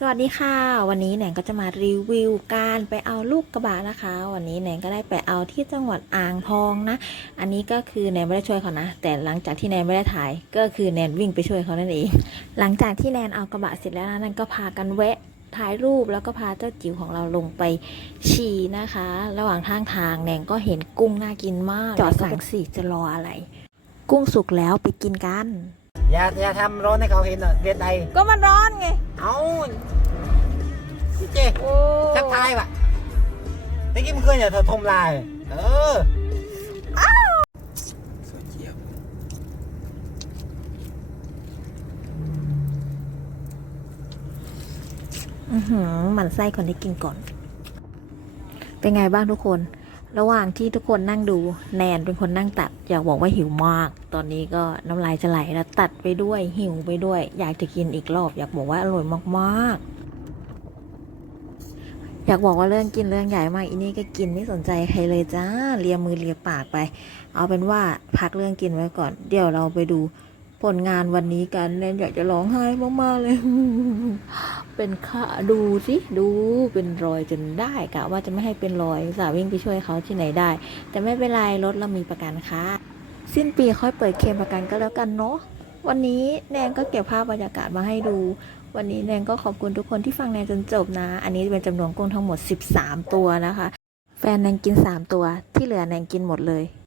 สวัสดีค่ะ วันนี้แหนงก็จะมารีวิวการไปเอาลูกกระบะนะคะ วันนี้แหนงก็ได้ไปเอาที่จังหวัดอ่างทองนะ อันนี้ก็คือแนนไม่ได้ช่วยเขานะ แต่หลังจากที่แนนไม่ได้ถ่าย ก็คือแนนวิ่งไปช่วยเขานั่นเอง หลังจากที่แนนเอากระบะเสร็จแล้วนะแนนก็พากันแวะถ่ายรูปแล้วก็พาเจ้าจิ๋วของเราลงไปฉี่นะคะ ระหว่างทางทางแหนนก็เห็นกุ้งน่ากินมากจอดสั่งสิจะรออะไร กุ้งสุกแล้วไปกินกัน อย่าอย่าทำร้อนให้เขาเห็นอะเรียนใดก็มันร้อนไง เอาพี่เจโอ้ทักทายว่ะตะกี้มันเคยเนี่ยเธอทมลาย เออสวยเจียวอือหือหมันไส้คนที่กินก่อน เป็นไงบ้างทุกคน ระหว่างที่ทุกคนนั่งดูแนนเป็นคนนั่งตัด อยากบอกว่าหิวมาก ตอนนี้ก็น้ำลายจะไหลแล้วตัดไปด้วย หิวไปด้วย อยากจะกินอีกรอบ อยากบอกว่าอร่อยมากๆ อยากบอกว่าเรื่องกินเรื่องใหญ่มากอีนี่ก็กินไม่สนใจใครเลยจ้าเลียมือเลียปากไป เอาเป็นว่าพักเรื่องกินไว้ก่อน เดี๋ยวเราไปดู ผลงานวันนี้กันแนนอยากจะร้องไห้มากๆเลย เป็นค่าดูสิดูเป็นรอยจนได้กะว่าจะไม่ให้เป็นรอยสาววิ่งไปช่วยเขาที่ไหนได้ แต่ไม่เป็นไรรถเรามีประกันค่ะ สิ้นปีค่อยเปิดเคลมประกันก็แล้วกันเนาะวันนี้แนนก็เก็บภาพบรรยากาศมาให้ดู วันนี้แนนก็ขอบคุณทุกคนที่ฟังแนนจนจบนะ อันนี้เป็นจำนวนกุ้งทั้งหมด 13 ตัวนะคะ แฟนแนนกิน 3 ตัวที่เหลือแนนกินหมดเลย